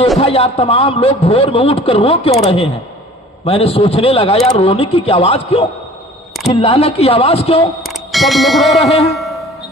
دیکھا یار تمام لوگ بھور میں اٹھ کر رو کیوں رہے ہیں. میں نے سوچنے لگا یار رونے کی آواز کیوں, چلانے کی آواز کیوں, سب لوگ رو رہے ہیں.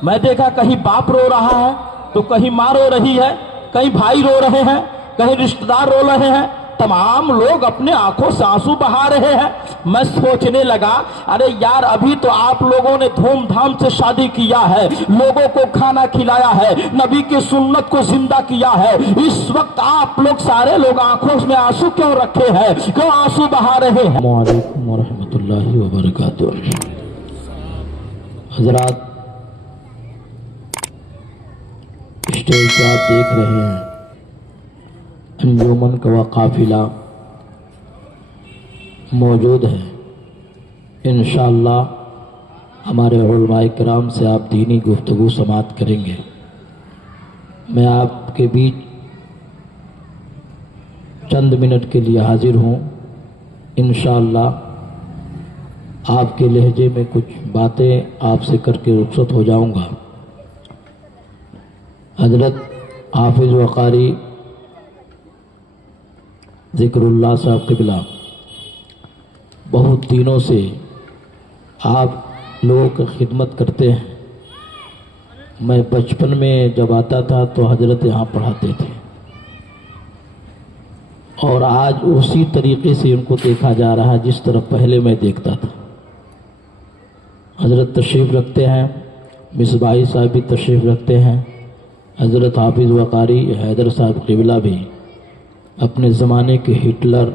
میں دیکھا کہیں باپ رو رہا ہے تو کہیں ماں رو رہی ہے, کہیں بھائی رو رہے ہیں, کہیں رشتہ دار رو رہے ہیں, تمام لوگ اپنے آنکھوں سے آنسو بہا رہے ہیں. میں سوچنے لگا ارے یار ابھی تو آپ لوگوں نے دھوم دھام سے شادی کیا ہے, لوگوں کو کھانا کھلایا ہے, نبی کی سنت کو زندہ کیا ہے, اس وقت آپ لوگ سارے لوگ آنکھوں میں آنسو کیوں رکھے ہیں, کیوں آنسو بہا رہے ہیں. السلام علیکم ورحمۃ اللہ وبرکاتہ. حضرات, اسٹیج پہ آپ دیکھ رہے ہیں انجمن کا قافلہ موجود ہے. انشاءاللہ ہمارے علماء کرام سے آپ دینی گفتگو سماعت کریں گے. میں آپ کے بیچ چند منٹ کے لیے حاضر ہوں. انشاءاللہ آپ کے لہجے میں کچھ باتیں آپ سے کر کے رخصت ہو جاؤں گا. حضرت حافظ و قاری ذکر اللہ صاحب قبلہ بہت دنوں سے آپ لوگوں کی خدمت کرتے ہیں. میں بچپن میں جب آتا تھا تو حضرت یہاں پڑھاتے تھے اور آج اسی طریقے سے ان کو دیکھا جا رہا ہے جس طرح پہلے میں دیکھتا تھا. حضرت تشریف رکھتے ہیں, مصباحی صاحب بھی تشریف رکھتے ہیں, حضرت حافظ و قاری حیدر صاحب قبلہ بھی اپنے زمانے کے ہٹلر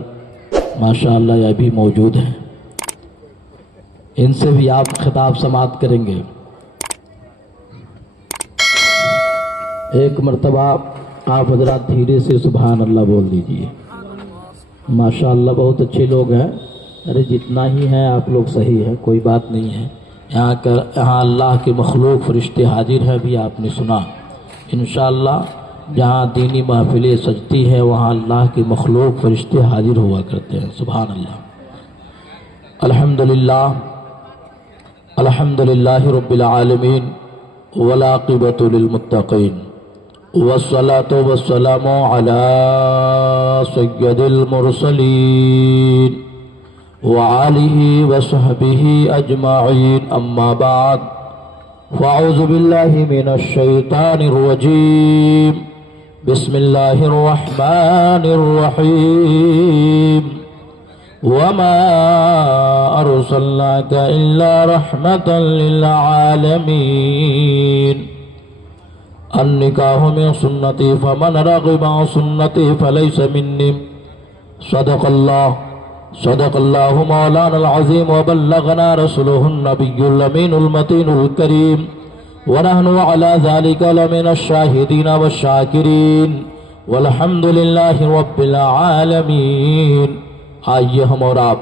ماشاءاللہ یہ بھی موجود ہیں. ان سے بھی آپ خطاب سماعت کریں گے. ایک مرتبہ آپ حضرات دھیرے سے سبحان اللہ بول دیجئے. ماشاءاللہ بہت اچھے لوگ ہیں. ارے جتنا ہی ہیں آپ لوگ صحیح ہیں, کوئی بات نہیں ہے. یہاں اللہ کے مخلوق فرشتے حاضر ہیں بھی آپ نے سنا. انشاءاللہ جہاں دینی محفلیں سجتی ہے وہاں اللہ کے مخلوق فرشتے حاضر ہوا کرتے ہیں. سبحان اللہ. الحمدللہ رب العالمین والعاقبۃ للمتقین والصلاة والسلام علی سید المرسلین وآلہ وصحبہ اجمعین. اما بعد فاعوذ باللہ من الشیطان الرجیم. بسم اللہ الرحمن الرحیم. وما ارسلناک الا رحمتا للعالمین. النکاح من سنتی فمن رغب عن سنتی فلیس منی. صدق اللہ مولانا العظیم وبلغنا رسوله النبی الامین المتین الکریم ونحن على ذلك لمن الشاہدین والشاکرین والحمد للہ رب العالمین. آئیے ہم اور آپ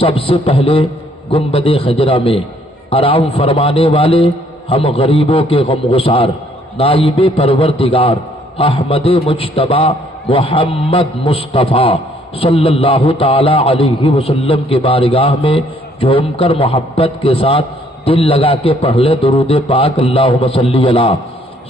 سب سے پہلے گنبد خجرہ میں آرام فرمانے والے, ہم غریبوں کے غم گسار, نائب پروردگار احمد مجتبی محمد مصطفیٰ صلی اللہ تعالی علیہ وسلم کے بارگاہ میں جھوم کر محبت کے ساتھ دل لگا کے پڑھ لے درود پاک. اللہم صلی علی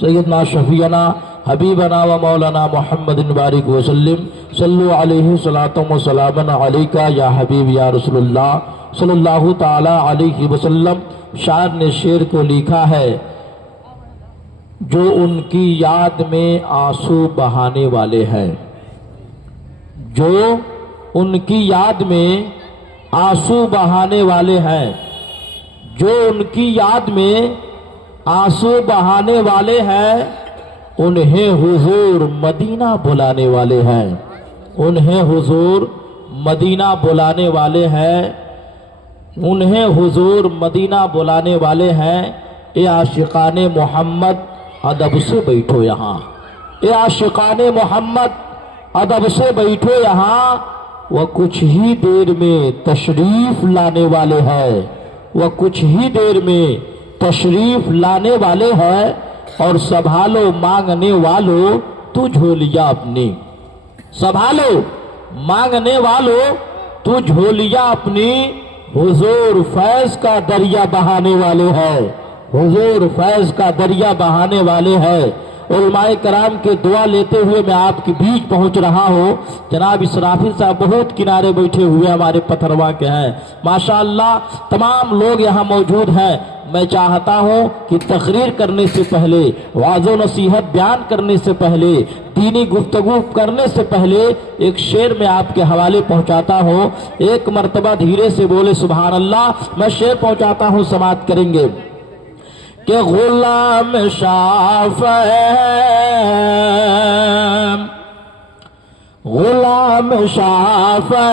سیدنا شفیعنا حبیبنا و مولانا محمد بارک وسلم. صلو علیہ صلاۃ و سلام علیکہ یا حبیب یا رسول اللہ صلی اللہ تعالی علیہ وسلم. شاعر نے شعر کو لکھا ہے, جو ان کی یاد میں آنسو بہانے والے ہیں, جو ان کی یاد میں آنسو بہانے والے ہیں, جو ان کی یاد میں آنسو بہانے والے ہیں, انہیں حضور مدینہ بلانے والے ہیں, انہیں حضور مدینہ بلانے والے ہیں, انہیں حضور مدینہ بلانے والے ہیں. اے عاشقان محمد ادب سے بیٹھو یہاں, اے عاشقان محمد ادب سے بیٹھو یہاں. وہ کچھ ہی دیر میں تشریف لانے والے ہیں, وہ کچھ ہی دیر میں تشریف لانے والے ہیں. اور سنبھالو مانگنے والو تو جھولیاں اپنی, سنبھالو مانگنے والو تو جھولیاں اپنی. حضور فیض کا دریا بہانے والے ہیں, حضور فیض کا دریا بہانے والے ہیں. علماء کرام کے دعا لیتے ہوئے میں آپ کے بیچ پہنچ رہا ہوں۔ جناب اسرافیل صاحب بہت کنارے بیٹھے ہوئے ہمارے پتھرواں کے ہیں، ماشاءاللہ تمام لوگ یہاں موجود ہیں۔ میں چاہتا ہوں کہ تقریر کرنے سے پہلے، وعظ و نصیحت بیان کرنے سے پہلے، دینی گفتگو کرنے سے پہلے ایک شعر میں آپ کے حوالے پہنچاتا ہوں۔ ایک مرتبہ دھیرے سے بولے سبحان اللہ، میں شعر پہنچاتا ہوں، سماعت کریں گے کہ غلام شافع غلام شافع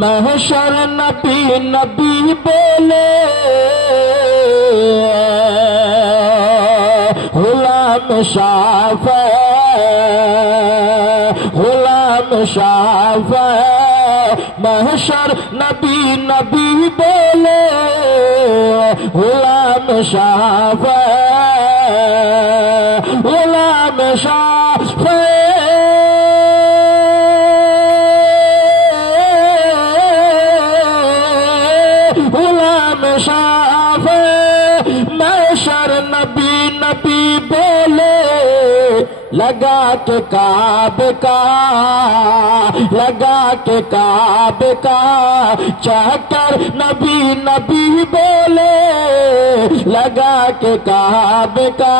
محشر نبی نبی بولے، غلام شافع غلام شافع محشر نبی نبی بولے، غلام شافع غلام شافع غلام شافع محشر نبی نبی بولے، لگا کے کعبے کا لگا کے کعبے کا چکر نبی نبی بولے، لگا کے کعبے کا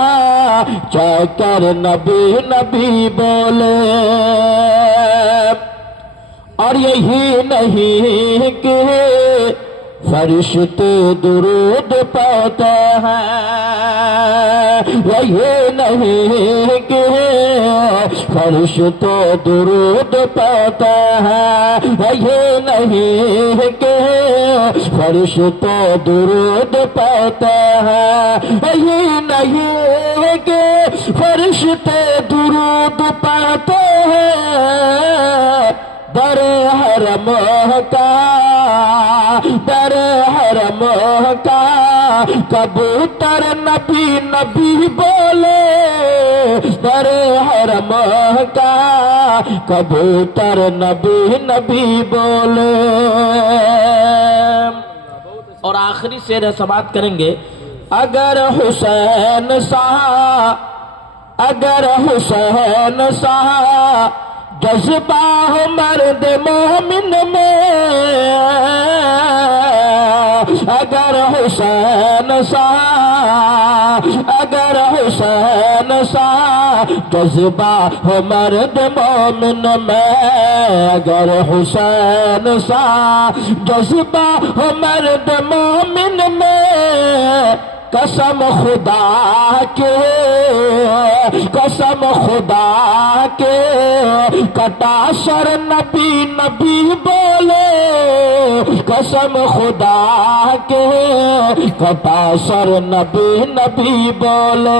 چکر نبی نبی بولے۔ اور یہی نہیں کہ فرشتے درود پاتے ہیں، یہ نہیں کہ فرشتے درود پاتے ہیں، یہ نہیں کہ فرشتے درود پاتے ہیں، یہ نہیں کہ فرشتے درود پاتے ہیں۔ در حرم کا در حرم کا کبوتر نبی نبی بولے، در حرم کا کبوتر نبی نبی بولے۔ اور آخری شعر ہے، سماعت کریں گے۔ اگر حسین سا اگر حسین سا جذبہ ہو مرد مومن میں، اگر حسین سا اگر حسین سا جذبہ ہو مرد مومن میں، اگر حسین سا جذبہ ہو مرد مومن میں، قسم خدا کے قسم خدا کے کٹا سر نبی نبی بولے، قسم خدا کے کٹا سر نبی نبی بولے۔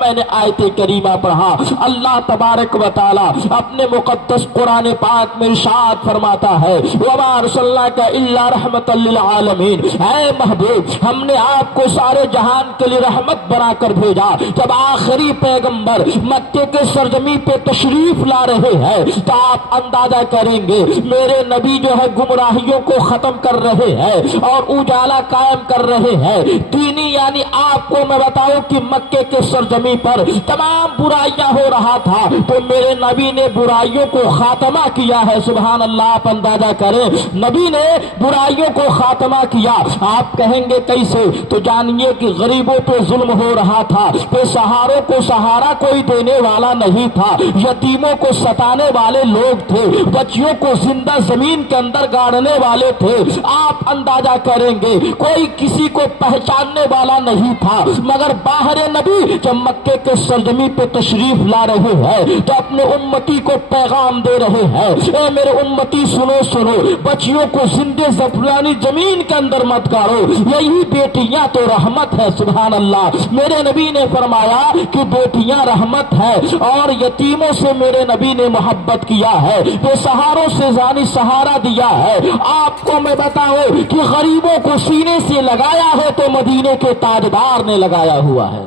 میں نے آیت کریمہ پڑھا، اللہ تبارک و تعالی اپنے مقدس قرآن پاک میں ارشاد فرماتا ہے وَمَا أَرْسَلْنَاكَ إِلَّا رَحْمَةً لِّلْعَالَمِينَ، اے محبوب ہم نے آپ کو سارے جہان کے لیے رحمت بنا کر بھیجا۔ جب آخری پیغمبر مکے کے سرزمین پہ تشریف لا رہے ہیں تو آپ اندازہ کریں گے میرے نبی جو ہے گمراہیوں کو ختم کر رہے ہیں اور اجالا قائم کر رہے ہیں دینی، یعنی آپ کو میں بتاؤں کہ مکے کے سرزمین پر تمام برائیاں ہو رہا تھا تو میرے نبی نے برائیوں کو خاتمہ کیا ہے۔ سبحان اللہ، آپ اندازہ کریں نبی نے برائیوں کو خاتمہ کیا۔ آپ کہیں گے کیسے؟ تو جانیے کہ غریبوں پہ ظلم ہو رہا تھا، بے سہاروں کو سہارا کوئی دینے والا نہیں تھا، یتیموں کو ستانے والے لوگ تھے، بچیوں کو زندہ زمین کے اندر گاڑنے والے تھے۔ آپ اندازہ کریں گے کوئی کسی کو پہچاننے والا نہیں تھا، مگر باہر نبی جب مکے کے سرزمین پہ تشریف لا رہے ہیں تو اپنے امتی کو پیغام دے رہے ہیں، اے میرے امتی سنو سنو، بچیوں کو زندہ زفلانی زمین کے اندر مت گاڑو، یہی بیٹیاں تو رحمت ہے۔ سبحان اللہ، میرے نبی نے فرمایا کہ بیٹیاں رحمت ہے اور یتیموں سے میرے نبی نے محبت کیا ہے، بے سہاروں سے ذانی سہارا دیا ہے۔ آپ کو میں بتاؤں کہ غریبوں کو سینے سے لگایا ہے تو مدینے کے تاجدار نے لگایا ہوا ہے،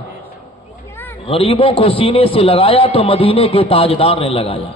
غریبوں کو سینے سے لگایا تو مدینے کے تاجدار نے لگایا۔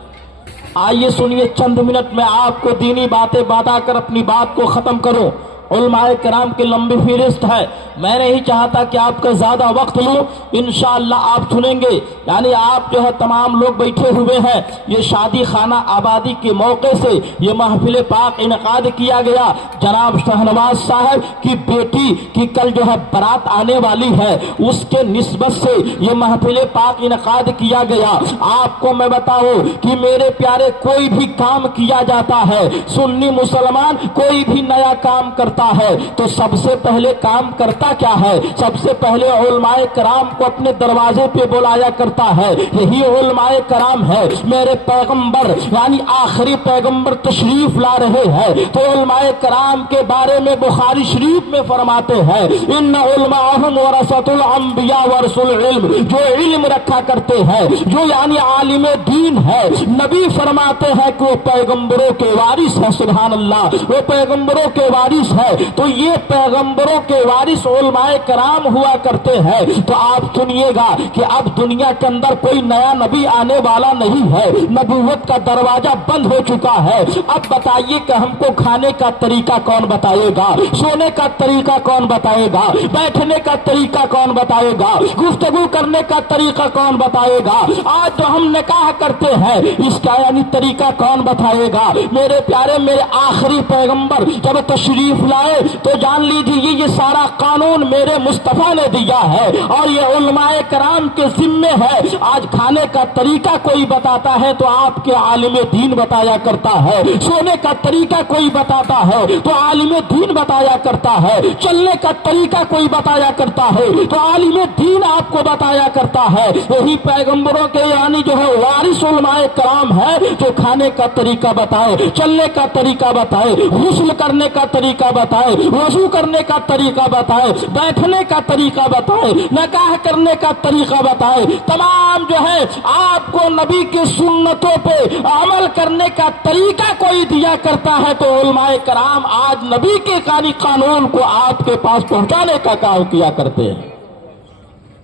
آئیے سنیے چند منٹ میں آپ کو دینی باتیں بتا کر اپنی بات کو ختم کروں علماء کرام کی لمبی فہرست ہے، میں نہیں چاہتا کہ آپ کا زیادہ وقت لوں، انشاءاللہ آپ سنیں گے۔ یعنی آپ جو ہے تمام لوگ بیٹھے ہوئے ہیں، یہ شادی خانہ آبادی کے موقع سے یہ محفل پاک انعقاد کیا گیا۔ جناب شہنواز صاحب کی بیٹی کی کل جو ہے برات آنے والی ہے، اس کے نسبت سے یہ محفل پاک انعقاد کیا گیا۔ آپ کو میں بتاؤں کہ میرے پیارے کوئی بھی کام کیا جاتا ہے، سنی مسلمان کوئی بھی نیا کام کرتا ہے تو سب سے پہلے کام کرتا کیا ہے؟ سب سے پہلے علماء کرام کو اپنے دروازے پہ بلایا کرتا ہے۔ یہی علماء کرام ہے، میرے پیغمبر یعنی آخری پیغمبر تشریف لا رہے ہیں تو علماء کرام کے بارے میں بخاری شریف میں فرماتے ہیں ان علماءہم ورثۃ الانبیاء ورثوا العلم، جو علم رکھا کرتے ہیں، جو یعنی عالم دین ہے، نبی فرماتے ہیں کہ وہ پیغمبروں کے وارث ہے۔ سبحان اللہ، وہ پیغمبروں کے وارث ہے۔ تو یہ پیغمبروں کے وارث علماء کرام ہوا کرتے ہیں۔ تو آپ سنیے گا کہ اب دنیا کے اندر کوئی نیا نبی آنے والا نہیں ہے، نبوت کا دروازہ بند ہو چکا ہے۔ اب بتائیے کہ ہم کو کھانے کا طریقہ کون بتائے گا؟ سونے کا طریقہ کون بتائے گا؟ بیٹھنے کا طریقہ کون بتائے گا؟ گفتگو کرنے کا طریقہ کون بتائے گا؟ آج جو ہم نکاح کرتے ہیں اس کا یعنی طریقہ کون بتائے گا؟ میرے پیارے، میرے آخری پیغمبر جب تشریف لائے تو جان لیجیے یہ سارا قانون میرے مصطفیٰ نے دیا ہے اور یہ علماء کرام کے ذمے ہے۔ آج کھانے کا طریقہ کوئی بتاتا ہے تو آپ کے عالم دین بتایا کرتا ہے، سونے کا طریقہ کوئی بتاتا ہے تو عالم دین بتایا کرتا ہے، چلنے کا طریقہ کوئی بتایا کرتا ہے تو عالم دین آپ کو بتایا کرتا ہے۔ یہی پیغمبروں کے یعنی جو ہے وارث علماء کرام ہے جو کھانے کا طریقہ بتائے، چلنے کا طریقہ بتائے، غسل کرنے کا طریقہ بتائے، وضو کرنے کا طریقہ بتائے، بیٹھنے کا طریقہ بتائے، نکاح کرنے کا طریقہ بتائے، تمام جو ہے آپ کو نبی کی سنتوں پہ عمل کرنے کا طریقہ کوئی دیا کرتا ہے تو علماء کرام آج نبی کے قانون کو آپ کے پاس پہنچانے کا کام کیا کرتے ہیں۔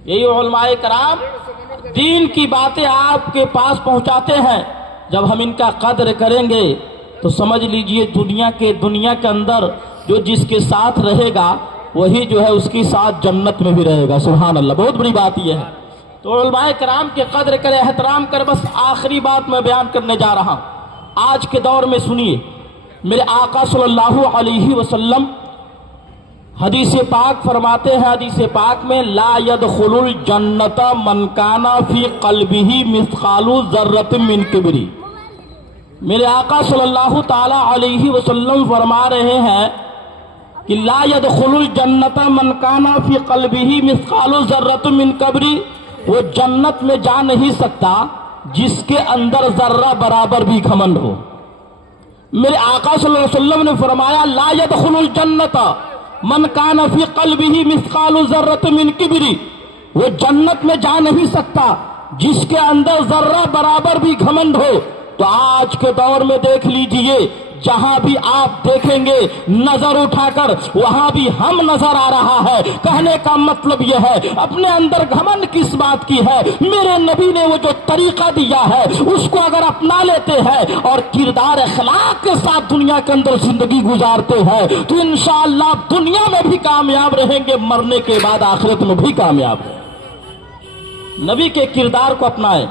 یہی علماء کرام دین کی باتیں آپ کے پاس پہنچاتے ہیں۔ جب ہم ان کا قدر کریں گے تو سمجھ لیجئے دنیا کے اندر جو جس کے ساتھ رہے گا وہی جو ہے اس کی ساتھ جنت میں بھی رہے گا۔ سبحان اللہ، بہت بڑی بات یہ ہے۔ تو علماء کرام کے قدر کرے، احترام کر۔ بس آخری بات میں بیان کرنے جا رہا ہوں۔ آج کے دور میں سنیے، میرے آقا صلی اللہ علیہ وسلم حدیث پاک فرماتے ہیں، حدیث پاک میں لا يدخل الجنت من کان فی قلبہ مثقال ذرۃ من کبر۔ میرے آقا صلی اللہ تعالی علیہ وسلم فرما رہے ہیں کہ لا يدخل الجنت من کان فی قلبہ مثقال ذرۃ من کبر، وہ جنت میں جا نہیں سکتا جس کے اندر ذرہ برابر بھی گھمنڈ ہو۔ میرے آقا صلی اللہ علیہ وسلم نے فرمایا لا يدخل الجنت من کان فی قلبہ مثقال ذرۃ من کبر، وہ جنت میں جا نہیں سکتا جس کے اندر ذرہ برابر بھی گھمنڈ ہو۔ تو آج کے دور میں دیکھ لیجئے، جہاں بھی آپ دیکھیں گے نظر اٹھا کر وہاں بھی ہم نظر آ رہا ہے۔ کہنے کا مطلب یہ ہے اپنے اندر گھمنڈ کس بات کی ہے؟ میرے نبی نے وہ جو طریقہ دیا ہے اس کو اگر اپنا لیتے ہیں اور کردار اخلاق کے ساتھ دنیا کے اندر زندگی گزارتے ہیں تو انشاءاللہ دنیا میں بھی کامیاب رہیں گے، مرنے کے بعد آخرت میں بھی کامیاب رہیں۔ نبی کے کردار کو اپنائے،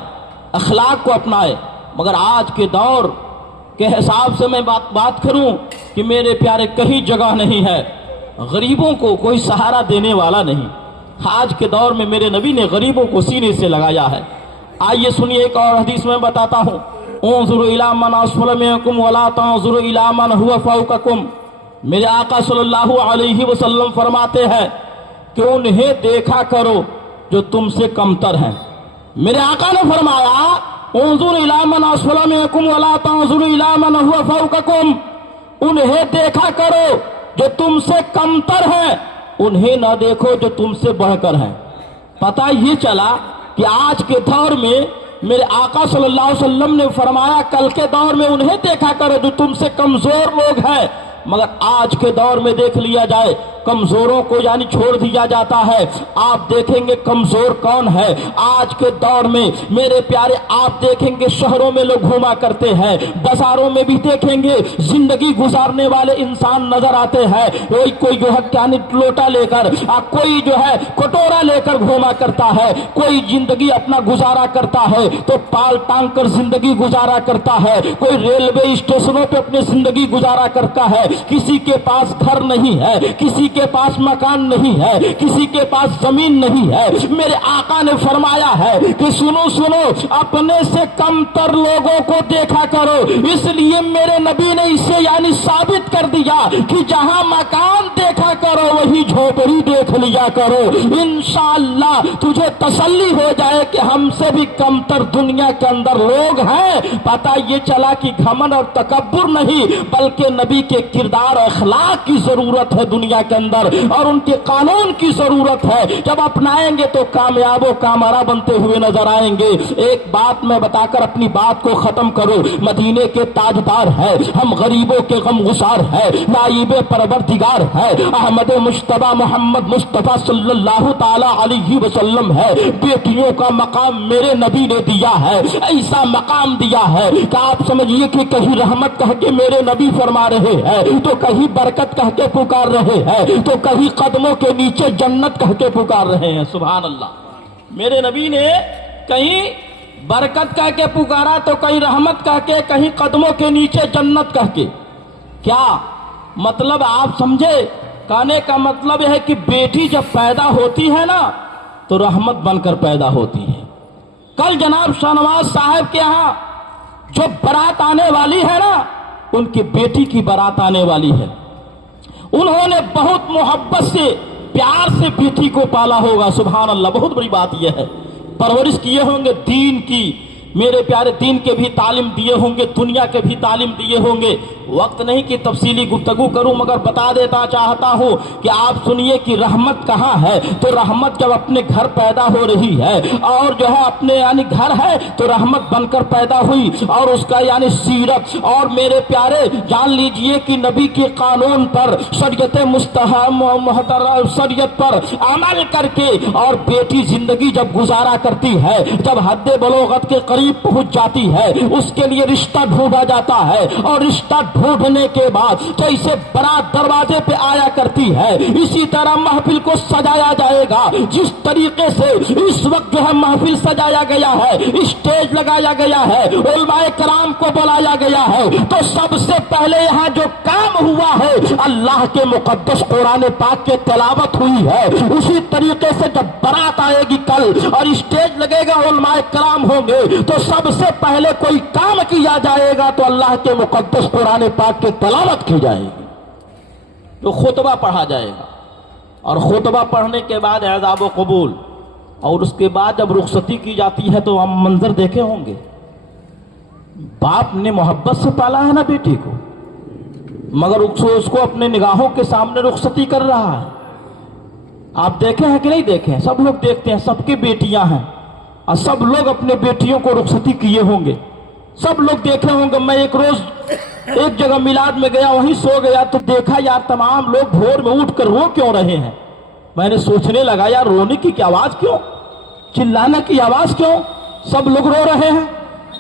اخلاق کو اپنائے۔ مگر آج کے دور کے حساب سے میں بات کروں کہ میرے پیارے کہیں جگہ نہیں ہے، غریبوں کو کوئی سہارا دینے والا نہیں۔ آج کے دور میں میرے نبی نے غریبوں کو سینے سے لگایا ہے۔ آئیے سنیے، ایک اور حدیث میں بتاتا ہوں، انظروا الی من اسفل منکم ولا تنظروا الی من هو فوقکم۔ میرے آقا صلی اللہ علیہ وسلم فرماتے ہیں کہ انہیں دیکھا کرو جو تم سے کمتر ہیں۔ میرے آقا نے فرمایا انظر الی من اسفل منکم ولا تنظر الی من هو فوقکم، انہیں دیکھا کرو جو تم سے کمتر ہیں، انہیں نہ دیکھو جو تم سے بڑھ کر ہیں۔ پتہ یہ چلا کہ آج کے دور میں میرے آقا صلی اللہ علیہ وسلم نے فرمایا کل کے دور میں انہیں دیکھا کرو جو تم سے کمزور لوگ ہیں، مگر آج کے دور میں دیکھ لیا جائے کمزوروں کو یعنی چھوڑ دیا جاتا ہے۔ آپ دیکھیں گے کمزور کون ہے آج کے دور میں میرے پیارے، آپ دیکھیں گے شہروں میں لوگ گھوما کرتے ہیں، بازاروں میں بھی دیکھیں گے زندگی گزارنے والے انسان نظر آتے ہیں، کوئی جو ہے کیا لوٹا لے کر، کوئی جو ہے کٹورا لے کر گھوما کرتا ہے، کوئی زندگی اپنا گزارا کرتا ہے تو پال ٹانگ کر زندگی گزارا کرتا ہے، کوئی ریلوے اسٹیشنوں پہ اپنی زندگی گزارا کرتا ہے، کسی کے پاس گھر نہیں ہے، کسی کے پاس مکان نہیں ہے، کسی کے پاس زمین نہیں ہے۔ میرے آقا نے فرمایا ہے کہ سنو سنو، اپنے سے کم تر لوگوں کو دیکھا کرو، اس لیے میرے نبی نے اسے یعنی ثابت کر دیا کہ جہاں مکان دیکھا کرو وہی جھوپڑی دیکھ لیا کرو، انشاءاللہ تجھے تسلی ہو جائے کہ ہم سے بھی کم تر دنیا کے اندر لوگ ہیں۔ پتہ یہ چلا کہ گھمنڈ اور تکبر نہیں بلکہ نبی کے کردار اور اخلاق کی ضرورت ہے دنیا کے اندر، اور ان کے قانون کی ضرورت ہے، جب اپنائیں گے تو کامیاب و کامرا بنتے ہوئے نظر آئیں گے۔ ایک بات میں بتا کر اپنی بات کو ختم کروں، مدینے کے تاجدار ہے، ہم غریبوں کے غم گسار ہے، نائب پروردگار ہے، احمد مجتبی محمد مصطفیٰ صلی اللہ تعالی علیہ وسلم ہے۔ بیٹیوں کا مقام میرے نبی نے دیا ہے، ایسا مقام دیا ہے کہ آپ سمجھیے کہ کہیں رحمت کہہ کے میرے نبی فرما رہے ہیں تو کہیں برکت کہہ کے پکار رہے ہیں تو کہیں قدموں کے نیچے جنت کہہ کے پکار رہے ہیں۔ سبحان اللہ، میرے نبی نے کہیں برکت کہہ کے پکارا تو کہیں رحمت کہہ کے، کہیں قدموں کے نیچے جنت کہہ کے۔ کیا مطلب آپ سمجھے؟ کہنے کا مطلب ہے کہ بیٹی جب پیدا ہوتی ہے نا تو رحمت بن کر پیدا ہوتی ہے۔ کل جناب شاہنواز صاحب کے ہاں جو بارات آنے والی ہے نا، ان کی بیٹی کی بارات آنے والی ہے۔ انہوں نے بہت محبت سے پیار سے بیٹی کو پالا ہوگا، سبحان اللہ، بہت بڑی بات یہ ہے۔ پرورش کیے ہوں گے دین کی، میرے پیارے، دین کے بھی تعلیم دیے ہوں گے، دنیا کے بھی تعلیم دیے ہوں گے۔ وقت نہیں کہ تفصیلی گفتگو کروں، مگر بتا دیتا چاہتا ہوں کہ آپ سنیے کہ رحمت کہاں ہے۔ تو رحمت جب اپنے گھر پیدا ہو رہی ہے اور جو ہے اپنے یعنی گھر ہے تو رحمت بن کر پیدا ہوئی، اور اس کا یعنی سیرت، اور میرے پیارے جان لیجئے کہ نبی کے قانون پر، شریعت شریعت پر عمل کر کے، اور بیٹی زندگی جب گزارا کرتی ہے، جب حد بلوغت کے قریب پہنچ جاتی ہے، اس کے لیے رشتہ ڈھونڈا جاتا ہے، اور رشتہ ڈھونڈنے کے بعد جیسے برات دروازے پہ آیا کرتی ہے، اسی طرح محفل کو سجایا جائے گا۔ جس طریقے سے اس وقت جو ہے محفل سجایا گیا ہے، اسٹیج لگایا گیا ہے، علماء کرام کو بلایا گیا ہے، تو سب سے پہلے یہاں جو کام ہوا ہے اللہ کے مقدس قرآن پاک کے تلاوت ہوئی ہے۔ اسی طریقے سے جب برات آئے گی کل اور اسٹیج لگے گا، علماء کرام ہوں گے، تو سب سے پہلے کوئی کام کیا جائے گا تو اللہ کے مقدس قرآن پاک کی تلاوت کی جائے گی، جو خطبہ پڑھا جائے گا، اور خطبہ پڑھنے کے بعد اعزاب و قبول، اور اس کے بعد جب رخصتی کی جاتی ہے تو ہم منظر دیکھے ہوں گے۔ باپ نے محبت سے پالا ہے نا بیٹی کو، مگر اس کو اپنے نگاہوں کے سامنے رخصتی کر رہا ہے۔ آپ دیکھے ہیں کہ نہیں دیکھے ہیں؟ سب لوگ دیکھتے ہیں، سب کی بیٹیاں ہیں، اور سب لوگ اپنے بیٹیوں کو رخصتی کیے ہوں گے، سب لوگ دیکھے ہوں گے۔ میں ایک روز ایک جگہ میلاد میں گیا، وہیں سو گیا تو دیکھا یار تمام لوگ بھور میں اٹھ کر رو کیوں رہے ہیں۔ میں نے سوچنے لگا یار رونے کی آواز کیوں، چلانے کی آواز کیوں، سب لوگ رو رہے ہیں۔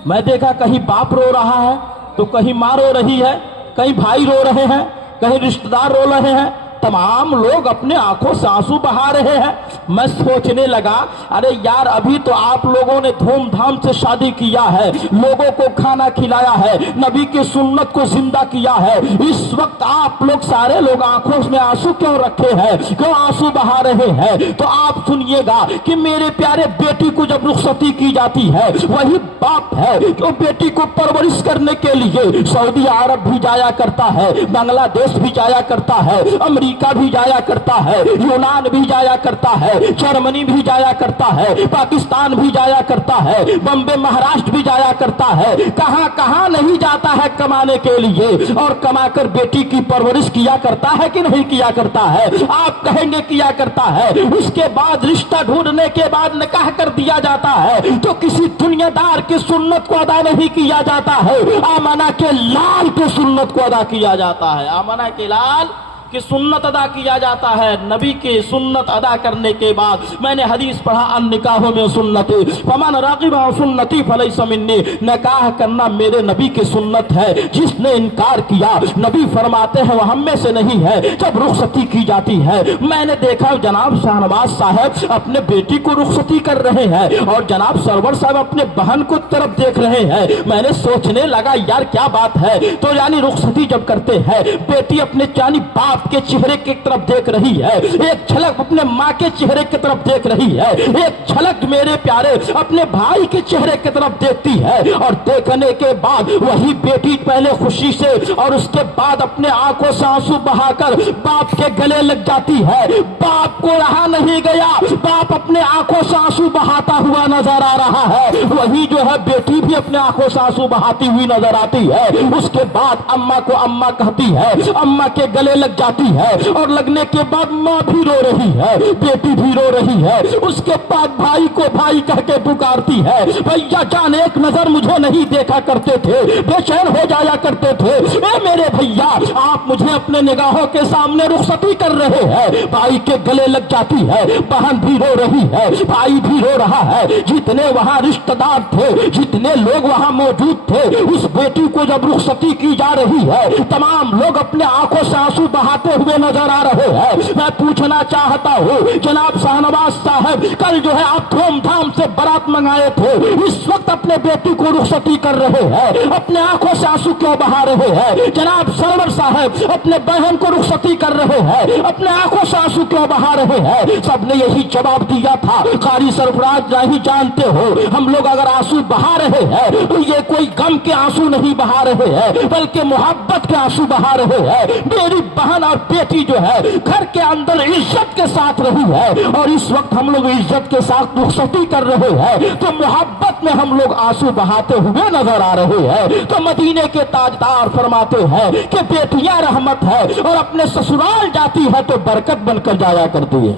میں دیکھا کہیں باپ رو رہا ہے تو کہیں ماں رو رہی ہے، کہیں بھائی رو رہے ہیں، کہیں رشتہ دار رو رہے ہیں، تمام لوگ اپنے آنکھوں سے آنسو بہا رہے ہیں۔ میں سوچنے لگا ارے یار ابھی تو آپ لوگوں نے دھوم دھام سے شادی کیا ہے، لوگوں کو کھانا کھلایا ہے، نبی کی سنت کو زندہ کیا ہے، اس وقت آپ لوگ سارے لوگ آنکھوں میں آنسو کیوں رکھے ہیں، کیوں آنسو بہا رہے ہیں؟ تو آپ سنیے گا کہ میرے پیارے بیٹی کو جب رخصتی کی جاتی ہے، وہی باپ ہے جو بیٹی کو پرورش کرنے کے لیے سعودی عرب بھی جایا کرتا ہے، بنگلہ دیش بھی جایا کرتا ہے، امریکہ بھی جایا کرتا ہے، یونان بھی جایا کرتا ہے، جرمنی بھی جایا کرتا ہے، پاکستان بھی جایا کرتا ہے، بمبے مہاراشٹر بھی جایا کرتا ہے، کہاں کہاں نہیں جاتا ہے کمانے کے لیے، اور کما کر بیٹی کی پرورش کیا کرتا ہے کہ نہیں کیا کرتا ہے؟ آپ کہیں گے کیا کرتا ہے۔ اس کے بعد رشتہ ڈھونڈنے کے بعد نکاح کر دیا جاتا ہے تو کسی دنیا دار کی سنت کو ادا نہیں کیا جاتا ہے، آمنہ کے لال کی سنت کو ادا کیا جاتا ہے۔ آمنہ کے لال کہ سنت ادا کیا جاتا ہے، نبی کی سنت ادا کرنے کے بعد میں نے حدیث پڑھا النکاح میں سنتی فمن رغب عن سنتی فلیس منی، نکاح کرنا میرے نبی کی سنت ہے، جس نے انکار کیا نبی فرماتے ہیں وہ ہم میں سے نہیں ہے۔ جب رخصتی کی جاتی ہے میں نے دیکھا جناب شاہنواز صاحب اپنے بیٹی کو رخصتی کر رہے ہیں اور جناب سرور صاحب اپنے بہن کو طرف دیکھ رہے ہیں، میں نے سوچنے لگا یار کیا بات ہے، تو یعنی رخصتی جب کرتے ہیں بیٹی اپنے یعنی باپ کے چہرے کی طرف دیکھ رہی ہے، ایک جھلک اپنے ماں کے چہرے کی طرف دیکھ رہی ہے، ایک جھلک میرے پیارے اپنے بھائی کے چہرے کی طرف دیکھتی ہے، اور دیکھنے کے بعد وہی بیٹی پہلے خوشی سے اور اس کے بعد اپنے آنکھوں سے آنسو بہا کر باپ کے گلے لگ جاتی ہے۔ باپ کو رہا نہیں گیا، باپ اپنے آنکھوں سے آنسو بہاتا ہوا نظر آ رہا ہے، وہی جو ہے بیٹی بھی اپنے آنکھوں سے آنسو بہاتی ہوئی نظر آتی ہے۔ اس کے بعد اماں کو اماں کہتی ہے، اماں کے گلے لگ جاتی ہے، اور لگنے کے بعد ماں بھی رو رہی ہے، بیٹی بھی رو رہی ہے۔ اس کے بعد بھائی کو بھائی کہہ کے پکارتی ہے، بھیا جان ایک نظر مجھے نہیں دیکھا کرتے تھے، بے چین ہو جایا کرتے تھے، اے میرے بھیا آپ مجھے اپنے نگاہوں کے سامنے رخصتی کر رہے ہیں۔ بھائی کے گلے لگ جاتی ہے، بہن بھی رو رہی ہے، بھائی بھی رو رہا ہے، جتنے وہاں رشتہ دار تھے، جتنے لوگ وہاں موجود تھے، اس بیٹی کو جب رخصتی کی جا رہی ہے تمام لوگ اپنے آنکھوں سے آنسو بہاتے ہوئے نظر آ رہے ہیں۔ میں پوچھنا چاہتا ہوں جناب شاہنواز صاحب کل جو ہے آپ دھوم دھام سے بارات منگائے تھے، اس وقت اپنے بیٹی کو رخصتی کر رہے ہیں، اپنے آنکھوں سے آنسو کیوں بہا رہے ہیں؟ جناب سرور صاحب اپنے بہن کو رخصتی کر رہے ہیں، اپنے آنکھوں سے آنسو کیوں بہا رہے ہیں؟ سب نے یہی جواب دیا تھا قاری سرفراز نہیں جانتے ہو ہم لوگ اگر آنسو بہا رہے ہیں تو یہ کوئی غم کے آنسو نہیں بہا رہے ہیں بلکہ محبت کے آنسو بہا رہے ہیں۔ میری بہن اور بیٹی جو ہے گھر کے اندر عزت کے ساتھ رہی ہے اور اس وقت ہم لوگ عزت کے ساتھ رخصتی کر رہے ہیں تو محبت میں ہم لوگ آنسو بہاتے ہوئے نظر آ رہے ہیں۔ تو مدینے کے تاجدار فرماتے ہیں کہ بیٹیاں رحمت ہے اور اپنے سسرال جاتی ہے تو برکت بن کر جایا کرتی ہے،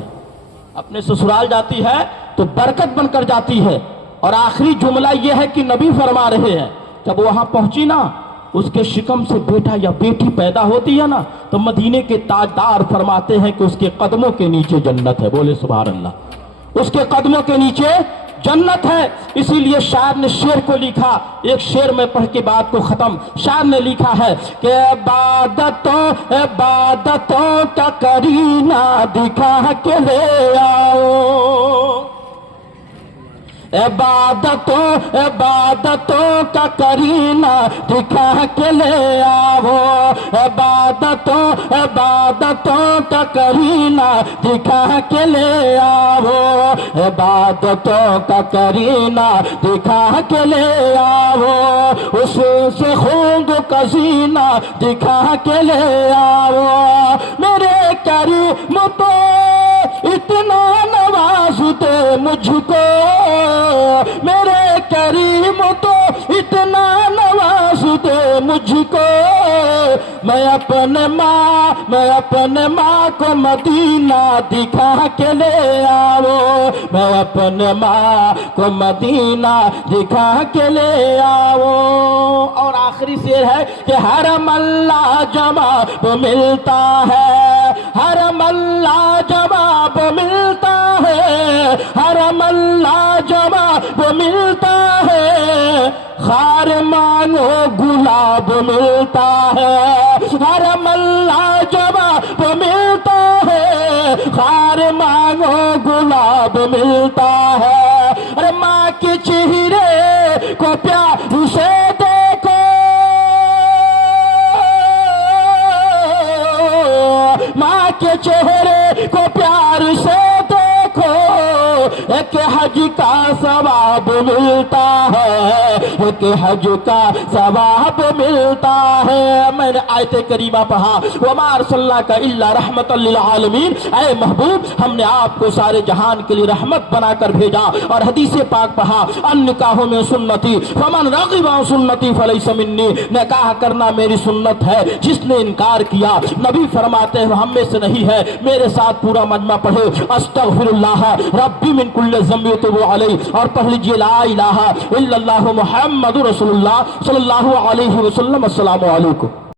اپنے سسرال جاتی ہے تو برکت بن کر جاتی ہے۔ اور آخری جملہ یہ ہے کہ نبی فرما رہے ہیں جب وہاں پہنچی نا اس کے شکم سے بیٹا یا بیٹی پیدا ہوتی ہے نا تو مدینے کے تاجدار فرماتے ہیں کہ اس کے قدموں کے نیچے جنت ہے، بولے سبحان اللہ، اس کے قدموں کے نیچے جنت ہے۔ اسی لیے شاعر نے شعر کو لکھا، ایک شعر میں پڑھ کے بات کو ختم، شاعر نے لکھا ہے کہ عبادتوں کا کرینہ دکھا کے لے آؤ، عبادتوں کا کرینہ دکھا کے لے آؤ، عبادتوں کا کرینہ دکھا کے لے آؤ، عبادتوں کا کرینہ دکھا کے لے آؤ، اس سے خون کا زینہ دکھا کے لے آؤ، میرے کریم تو اتنا نوازتے مجھ کو، میرے کریم تو اتنا نوازتے مجھ کو، میں اپنے ماں کو مدینہ دکھا کے لے آؤ، میں اپنے ماں کو مدینہ دکھا کے لے آؤ۔ اور آخری شعر ہے کہ حرم اللہ جواب ملتا ہے، حرم اللہ جواب ملتا ہے، حرم اللہ جواب ملتا ہے، خار مانگو گلاب ملتا ہے، حرم اللہ جواب ملتا ہے، خار مانگو گلاب ملتا ہے۔ ارے ماں کے چہرے کو پیار سے دیکھو، ماں کے چہرے کو پیار سے دیکھو، ایک حج کا ثواب ملتا ہے، ایک حج کا ثواب ملتا ہے۔ میں نے آیت کریمہ پڑھا وما ارسلناک الا رحمۃ للعالمین، اے محبوب ہم نے آپ کو سارے جہان کے لیے رحمت بنا کر بھیجا۔ اور حدیث پاک پڑھا النکاح میں سنتی فمن رغب عن سنتی فلیس منی، نکاح کرنا میری سنت ہے، جس نے انکار کیا نبی فرماتے ہیں ہم میں سے نہیں ہے۔ میرے ساتھ پورا مجمع پڑھے استغفر اللہ ربی من کل ذنب واتوب علیہ، اور پڑھ لیجیے لا الہ الا اللہ محمد رسول اللہ صلی اللہ علیہ وسلم۔ السلام علیکم۔